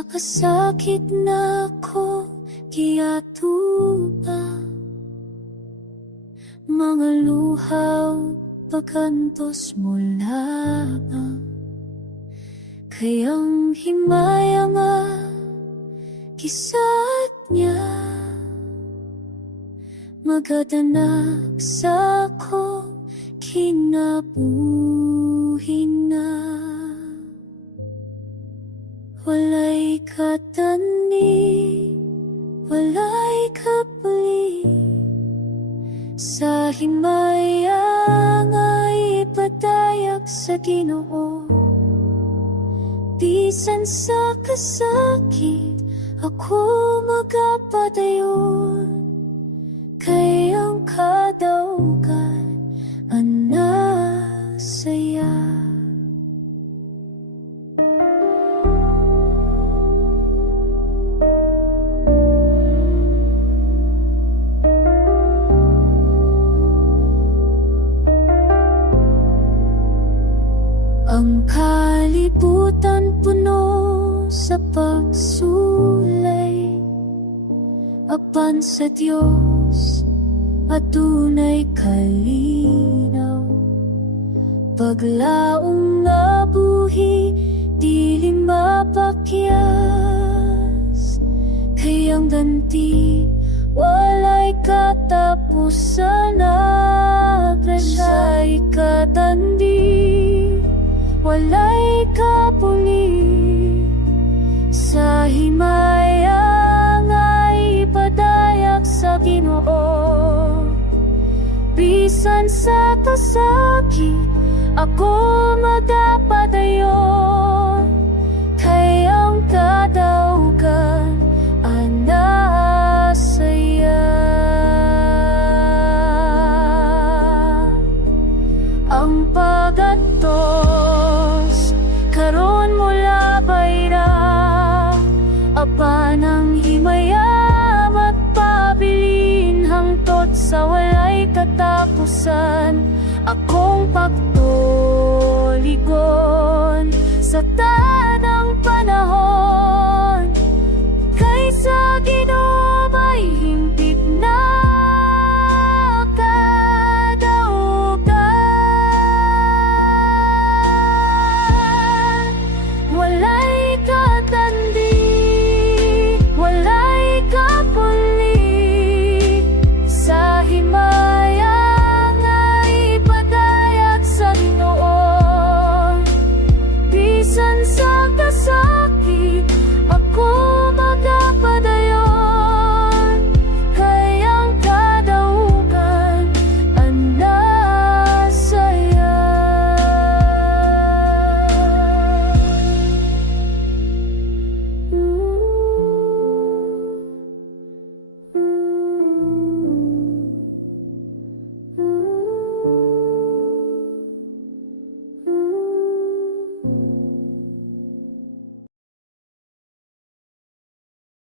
Sa kasakit na ko giyatuba, mga luhaw pagkantos mo lamang. Kayang himaya nga kisat niya, magadanak sa ko kinabuhi na. Walay katani, walay kapuli, sa himaya nga ipadayak sa Ginoo. Bisan sa kasakit ako magapadayon, kay ang kadaugan anasaya. Ang kalibutan puno sa pagsulay, apan sa Diyos adunay kalinaw. Paglaong nga buhi dili mapakyas, kay ang danti walay katapusan na grasya. Ikatandi walay kapuli, sa himaya nga ipadayak sa Ginoo. Bisan sa kasakit ako magapadayon, kay ang kadaugan anasaya. Ang pagatos karon mula bayra, apan ang himaya magpabilin hangtod sa walay katapusan. Akong